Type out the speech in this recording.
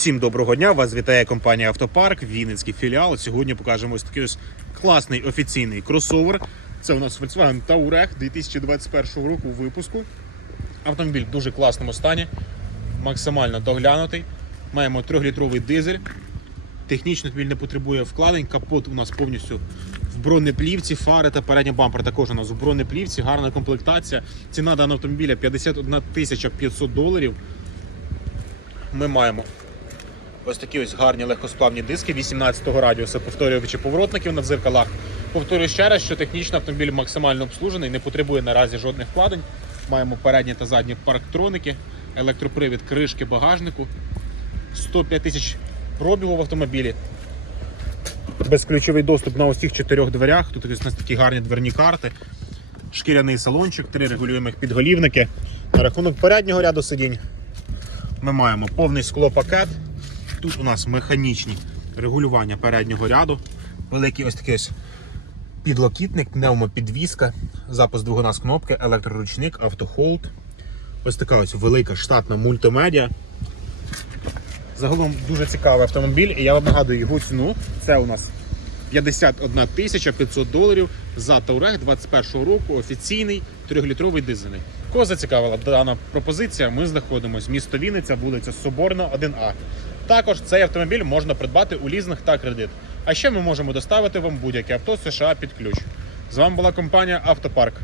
Всім доброго дня! Вас вітає компанія Автопарк, Вінницький філіал. Сьогодні покажемо ось такий ось класний офіційний кросовер. Це у нас Volkswagen Touareg 2021 року випуску. Автомобіль в дуже класному стані, максимально доглянутий. Маємо 3-літровий дизель. Технічно автомобіль не потребує вкладень. Капот у нас повністю в бронеплівці, фари та передній бампер також у нас в бронеплівці, гарна комплектація. Ціна даного автомобіля 51 500 доларів. Ми маємо Ось такі ось гарні легкосплавні диски 18-го радіуса, повторюючи поворотників на дзеркалах. Повторюю ще раз, що технічно автомобіль максимально обслужений, не потребує наразі жодних вкладень. Маємо передні та задні парктроники, електропривід кришки багажнику, 105 тисяч пробігу в автомобілі. Безключовий доступ на усіх чотирьох дверях. Тут у нас такі гарні дверні карти, шкіряний салончик, три регулюємих підголівники. На рахунок переднього ряду сидінь ми маємо повний склопакет. Тут у нас механічні регулювання переднього ряду, великий ось такий ось підлокітник, пневмопідвізка, запуск двигуна з кнопки, електроручник, автохолд. Ось така ось велика штатна мультимедіа. Загалом дуже цікавий автомобіль, і я вам нагадую його ціну. Це у нас 51 тисяча 500 доларів за Touareg 21 року, офіційний 3-літровий дизельний. Кого зацікавила дана пропозиція, ми знаходимося місто Вінниця, вулиця Соборна, 1А. Також цей автомобіль можна придбати у лізинг та кредит. А ще ми можемо доставити вам будь-яке авто США під ключ. З вами була компанія Автопарк.